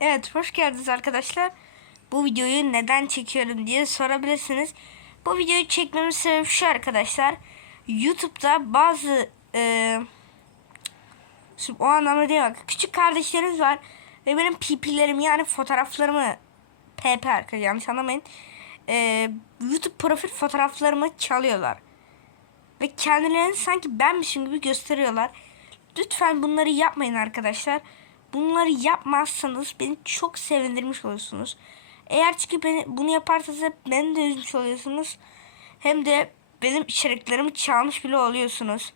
Evet hoş geldiniz arkadaşlar. Bu videoyu neden çekiyorum diye sorabilirsiniz. Bu videoyu çekmemin sebebi şu arkadaşlar. YouTube'da bazı e, o anlamda değil bak. Küçük kardeşlerimiz var. Ve benim PP'lerimi yani fotoğraflarımı PP arkadaşlar yanlış anlamayın. E, YouTube profil fotoğraflarımı çalıyorlar. Ve kendilerini sanki benmişim gibi gösteriyorlar. Lütfen bunları yapmayın arkadaşlar. Bunları yapmazsanız beni çok sevindirmiş olursunuz. Eğer çünkü beni, bunu yaparsanız hep beni de üzmüş oluyorsunuz. Hem de benim içeriklerimi çalmış bile oluyorsunuz.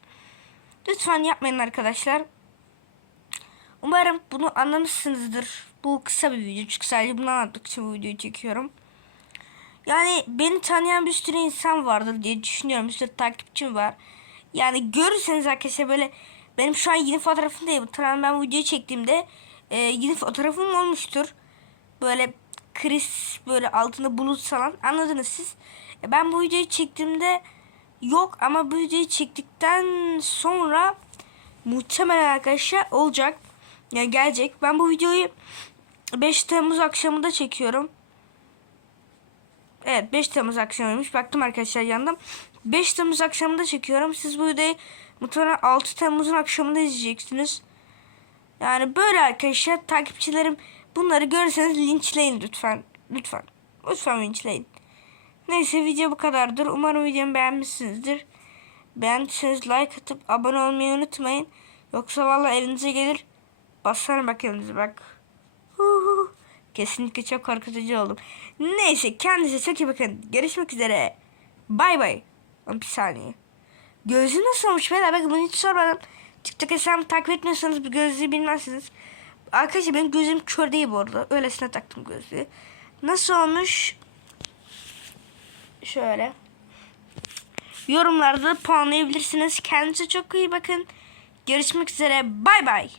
Lütfen yapmayın arkadaşlar. Umarım bunu anlamışsınızdır. Bu kısa bir video çünkü sadece bunu anlatmak için bu videoyu çekiyorum. Yani beni tanıyan bir sürü insan vardır diye düşünüyorum. Bir sürü takipçim var. Yani görürseniz arkadaşlar böyle benim şu an yeni fotoğrafım değil. Muhtemelen ben bu videoyu çektiğimde e, yeni fotoğrafım olmuştur. Böyle kriz böyle altında bulut falan anladınız siz. E, ben bu videoyu çektiğimde yok ama bu videoyu çektikten sonra muhtemelen arkadaşlar olacak. Yani gelecek. Ben bu videoyu 5 Temmuz akşamında çekiyorum. Evet 5 Temmuz akşamıymış. Baktım arkadaşlar yandım. 5 Temmuz akşamında çekiyorum. Siz bu videoyu muhtemelen 6 Temmuz'un akşamında izleyeceksiniz. Yani böyle arkadaşlar takipçilerim bunları görürseniz linçleyin lütfen. Lütfen. Lütfen linçleyin. Neyse video bu kadardır. Umarım videomu beğenmişsinizdir. Beğendiyseniz like atıp abone olmayı unutmayın. Yoksa valla elinize gelir. Basarım bak elinize bak. Kesinlikle çok korkutucu oldum. Neyse kendinize çok iyi bakın. Görüşmek üzere. Bay bay. Bir saniye. Gözlüğü nasıl olmuş beyler? Bakın bunu hiç sormadım. TikTok hesabımı takip etmiyorsanız bu gözlüğü bilmezsiniz. Arkadaşlar benim gözüm kör değil bu arada. Öylesine taktım gözlüğü. Nasıl olmuş? Şöyle. Yorumlarda puanlayabilirsiniz. Kendinize çok iyi bakın. Görüşmek üzere. Bay bay.